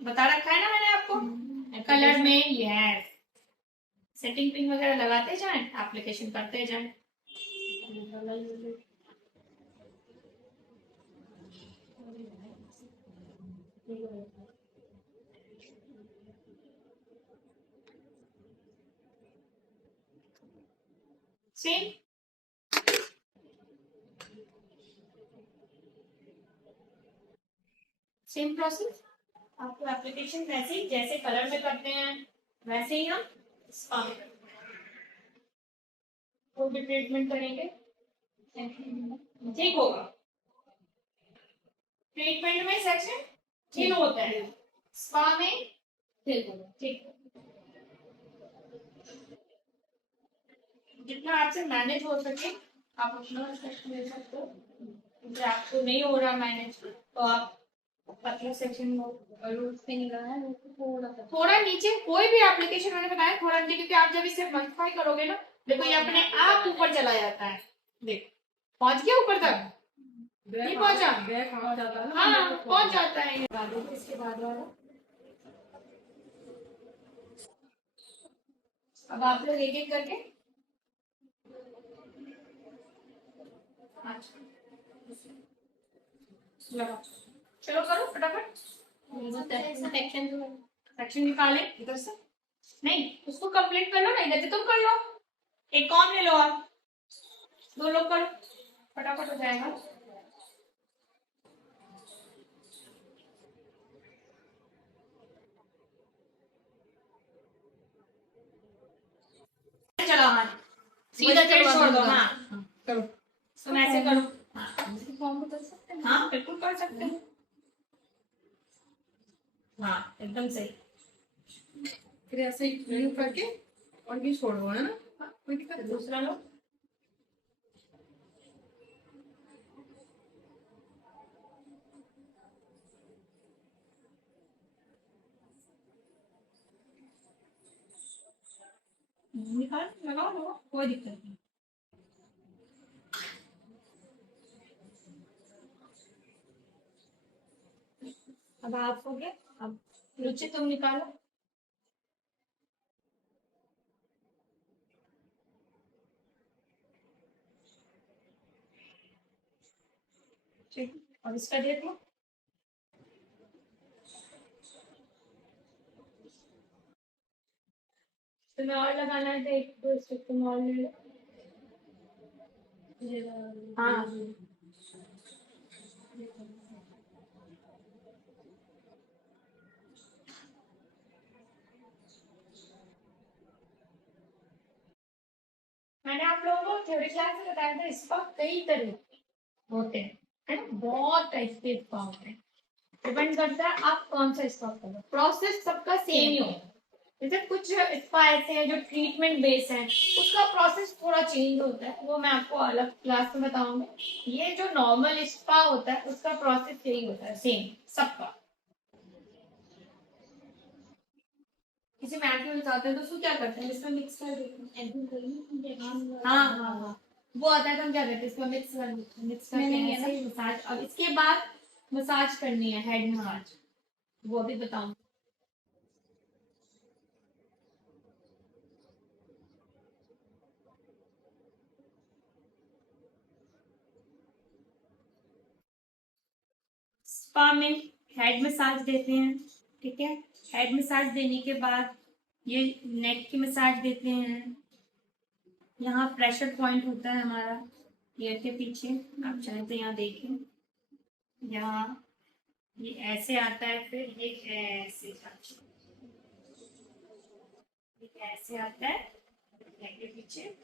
बता रखा है ना मैंने आपको कलर में। यस, सेटिंग पिन वगैरह लगाते जाएं, एप्लीकेशन करते जाएं। सेम सेम प्रोसेस, आपको एप्लीकेशन वैसे ही जैसे कलर में करते हैं वैसे ही हम स्पा में करते हैं। कोई भी ट्रीटमेंट करेंगे ठीक होगा। ट्रीटमेंट में सेक्शन थिन होता है, स्पा में थिक होगा। ठीक, जितना आपसे मैनेज हो सके आप उतना सेक्शन ले सकते हो। क्योंकि आपको नहीं हो रहा मैनेज तो आप पतला सेक्शन थोड़ा नीचे, कोई भी एप्लीकेशन मैंने बताया थोड़ा नीचे, क्योंकि आप जब इसे मॉडिफाई करोगे ना, देखो ये अपने आप ऊपर चला जाता है। देख पहुंच गया ऊपर तक, नहीं पहुंचा? हाँ पहुंच जाता है। इसके बाद वाला अब आप लोग एक एक करके लगाओ। चलो करो फटाफट। सेक्शन निकाले इधर से, नहीं उसको कंप्लीट कर लो ना, इधर से तुम कर लो, एक कॉम ले लो आप, दो लोग करो, फटाफट हो जाएगा। चलो हाँ, सीधा जेड छोड़ दो। हाँ करो, तुम ऐसे करो। हाँ बिल्कुल कर सकते हैं। हाँ एकदम सही। फिर ऐसे ही करके और ये छोड़ो, है ना? कोई दिक्कत? दूसरा लो। निकाल, लगाओ लगाओ, कोई दिक्कत नहीं। अब आप हो गया, अब रुचि तुम निकालो। ठीक, और इसका देख लो। तुम्हें और लगाना है तो एक दो स्टिक तुम और ले लो। हाँ मैंने आप लोगों को थ्योरी क्लास में बताया था, इसका कई तरीके होते हैं, है ना? बहुत टाइप के स्पा होते हैं, डिपेंड करता है आप कौन सा स्पा करो। प्रोसेस सबका सेम ही होगा। जैसे कुछ स्पा ऐसे हैं जो ट्रीटमेंट बेस है, उसका प्रोसेस थोड़ा चेंज होता है, वो मैं आपको अलग क्लास में बताऊंगी। ये जो नॉर्मल स्पा होता है उसका प्रोसेस यही होता है, सेम सबका। किसी मैट में बताते हैं तो उसको क्या करते हैं, इसमें मिक्स कर देते हैं। हाँ हाँ हाँ, वो आता है तो हम क्या करते हैं, इसको मिक्स करके ऐसे ही मसाज। और इसके बाद मसाज करनी है, हेड मसाज, वो भी बताऊँ। स्पा में हेड मसाज देते हैं, ठीक है? हेड मसाज देने के बाद ये नेक की मसाज देते हैं। यहाँ प्रेशर पॉइंट होता है हमारा ईयर के पीछे, आप चाहे तो यहाँ देखें, यहाँ ये ऐसे आता है, फिर ये ऐसे जाता है, ये ऐसे आता है नेक के पीछे।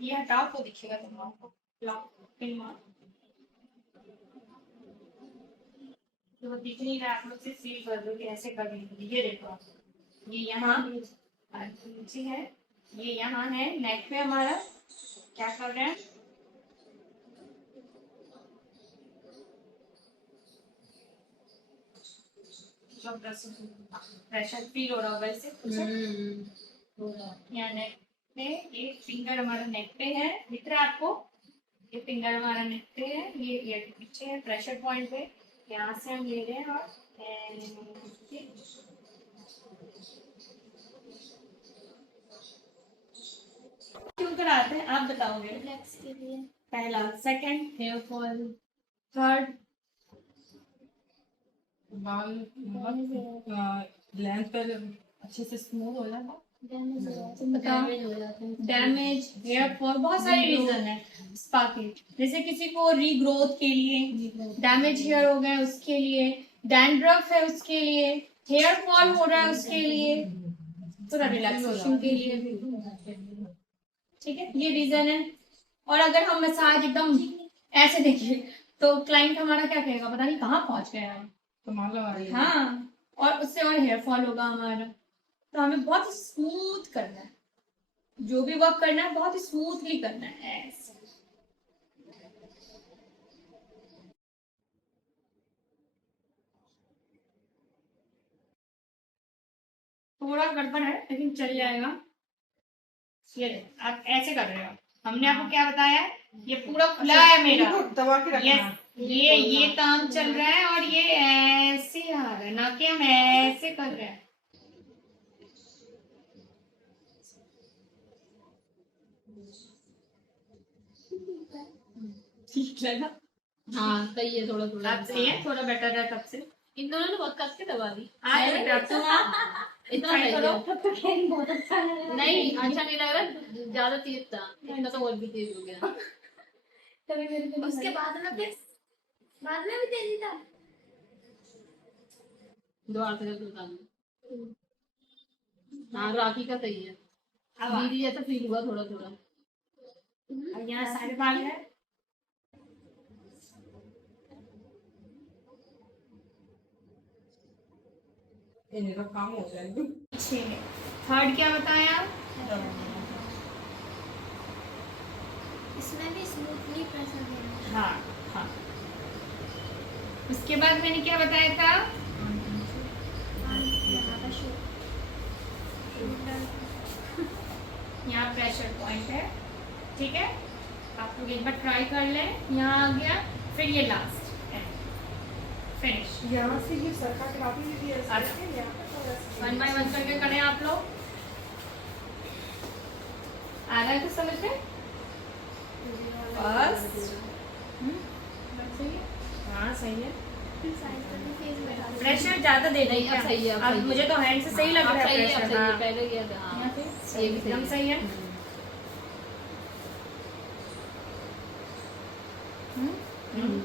ये हटाओ तो दिखेगा तुम लोगों को, लॉक पिन मार, तो वो दिख नहीं रहा, आप लोग से फील कर दो कि ऐसे कर देंगे। ये देखो आप, ये यहाँ नीचे है, ये यहाँ है नेक पे हमारा, क्या कर रहे हैं, प्रेशर फील हो रहा होगा इससे कुछ यहाँ नेक पे। ये फिंगर हमारा नेक पे है, दिख रहा है आपको? ये फिंगर हमारा नेक पे है, ये ईयर के पीछे है प्रेशर पॉइंट पे। यहाँ से हम ले रहे हैं और क्यों कराते हैं आप बताओगे? रिलैक्स के लिए। पहला, सेकंड हेयर फॉल, थर्ड बाल लेंथ पर अच्छे से स्मूथ हो जाता, डैमेज, हेयर फॉल, बहुत सारे रीजन है स्पा के। जैसे किसी को रीग्रोथ के लिए, डैमेज हेयर हो गए उसके लिए, डैंड्रफ है उसके लिए, हेयर फॉल हो रहा है उसके लिए, थोड़ा रिलैक्सेशन के लिए भी। ठीक है, ये रीजन है। और अगर हम मसाज एकदम ऐसे देखिए तो क्लाइंट हमारा क्या कहेगा, पता नहीं कहाँ पहुंच गया है, कमाल लगा रही है। हाँ, और उससे और हेयर फॉल होगा हमारा। तो हमें बहुत स्मूथ करना है, जो भी वर्क करना है बहुत स्मूथली करना है। ऐसे थोड़ा गड़बड़ है लेकिन चल जाएगा। ये आप ऐसे कर रहे हो, हमने आपको क्या बताया है, ये पूरा खुला है मेरा, दबा के रखना। ये काम चल रहा है और ये ऐसे आ रहा है, ना कि हम ऐसे कर रहे हैं। ठीक लगा? हाँ सही है, थोड़ा थोड़ा अब सही है, थोड़ा बेटर है तब से। इन दोनों ने बहुत कस के दबा दी। आज बेटा तुम इतना ट्राई सही करो। है। बहुत अच्छा है। नहीं अच्छा नहीं लग रहा, ज्यादा तेज था, इतना तो और भी तेज हो गया। तभी मेरे को उसके बाद में भी तेजी था। दोबारा से बता दो। हाँ राखी का सही है, दीदी जैसा फील हुआ थोड़ा थोड़ा। और यहाँ सारे बाल है। इन्हें का काम हो जाएगा। थर्ड क्या बताया? इसमें भी स्मूथली प्रेशर देना है। हाँ हाँ। उसके बाद मैंने क्या बताया था? यहाँ का यहाँ प्रेशर पॉइंट है। ठीक है, आप लोग एक बार ट्राई कर लें। यहाँ आ गया, फिर ये लास्ट फिनिश। यहाँ से ये सरका के वापस भी दिया वन बाय वन करके करें आप लोग। आ रहा है कुछ समझ में? बस हाँ सही है। प्रेशर ज्यादा दे नहीं, अब सही है, अब अब सही है। मुझे तो हैंड से सही लग रहा है सही है, प्रेशर। सही है, हाँ। पहले किया था। हाँ, यहाँ पे ये भी एकदम सही सही है। हम्म।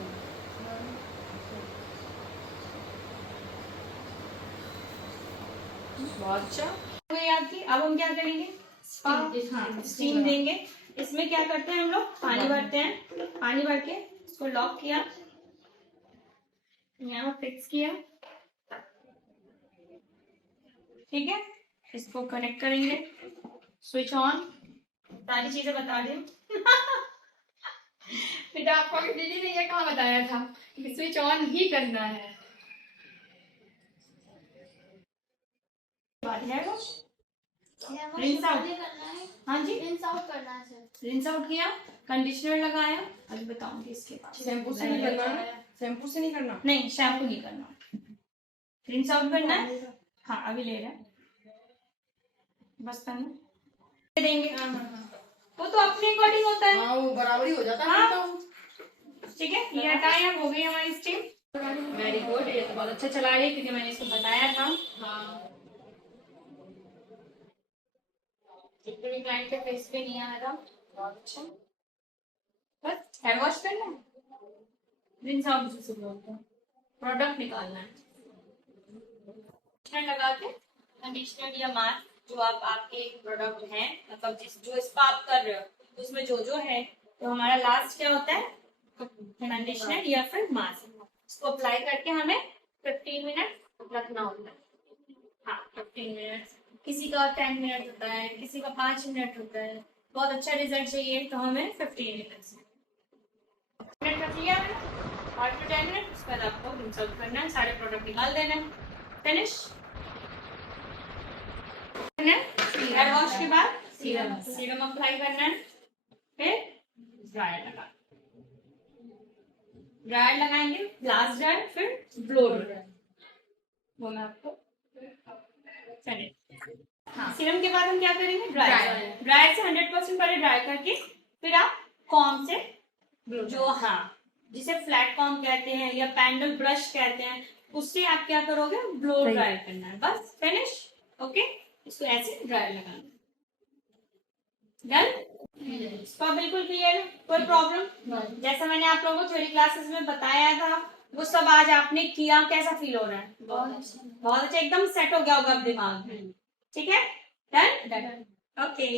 बहुत अच्छा हो गई आपकी। अब हम क्या करेंगे? स्पा, हाँ स्टीम देंगे। इसमें क्या करते हैं हम लोग, पानी भरते हैं, पानी भर के इसको लॉक किया, यहाँ फिक्स किया। ठीक है, इसको कनेक्ट करेंगे, स्विच ऑन, सारी चीजें बता दें। बेटा आपको दीदी ने ये कहाँ बताया था कि स्विच ऑन ही करना है? बात है वो रिंस आउट। हाँ जी, रिंस आउट करना है सर। रिंस आउट किया, कंडीशनर लगाया। अभी बताऊंगी इसके बाद। शैम्पू से नहीं करना है, शैम्पू से नहीं करना, नहीं शैम्पू नहीं करना, रिंस आउट करना है। हाँ अभी ले रहे हैं, बस करना देंगे। वो तो अपने अकॉर्डिंग होता है। हाँ वो बराबरी हो जाता है। हाँ ठीक है, ये हटाया, हो गई हमारी स्टीम। वेरी गुड, ये तो बहुत अच्छा चला रही है क्योंकि मैंने इसको बताया था। हाँ जितने भी क्लाइंट के फेस पे नहीं आ रहा, बहुत अच्छा। बस हेयर वॉश करना है, रिंस आउट जिसे बोलते हैं, प्रोडक्ट निकालना है। कंडीशनर लगा के, कंडीशनर या मास्क जो आप आपके प्रोडक्ट हैं, मतलब जो स्पा आप कर रहे हो उसमें जो जो है, तो हमारा लास्ट क्या होता है, कंडीशनर या फिर मास्क। इसको अप्लाई करके हमें 15 मिनट रखना होता है। हाँ 15 मिनट, किसी का 10 मिनट होता है, किसी का 5 मिनट होता है। बहुत अच्छा रिजल्ट चाहिए तो हमें 15 मिनट रख लिया हमने, 5 to 10 मिनट। उसके बाद आपको रिंस आउट करना है, सारे प्रोडक्ट निकाल देना है, फिनिश। हेयर वॉश के बाद सीरम अप्लाई करना है, फिर ड्रायर लगा। ड्रायर लगाएंगे, ग्लास ड्रायर, फिर ब्लो ड्रायर, वो मैं आपको चलिए। हाँ, सीरम के बाद हम क्या करेंगे, ड्रायर। ड्रायर से 100% पहले ड्राई करके फिर आप कॉम से जो, हाँ, जिसे फ्लैट कॉम कहते हैं या पैंडल ब्रश कहते हैं, उससे आप क्या करोगे, ब्लो ड्राई करना है, बस फिनिश। ओके, इसको ऐसे ड्राई लगाना, डन। इसका बिल्कुल क्लियर है, कोई प्रॉब्लम? जैसा मैंने आप लोगों को थ्योरी क्लासेस में बताया था वो सब आज आपने किया, कैसा फील हो रहा है? बहुत अच्छा, एकदम सेट हो गया होगा अब दिमाग में। ठीक है, डन। ओके।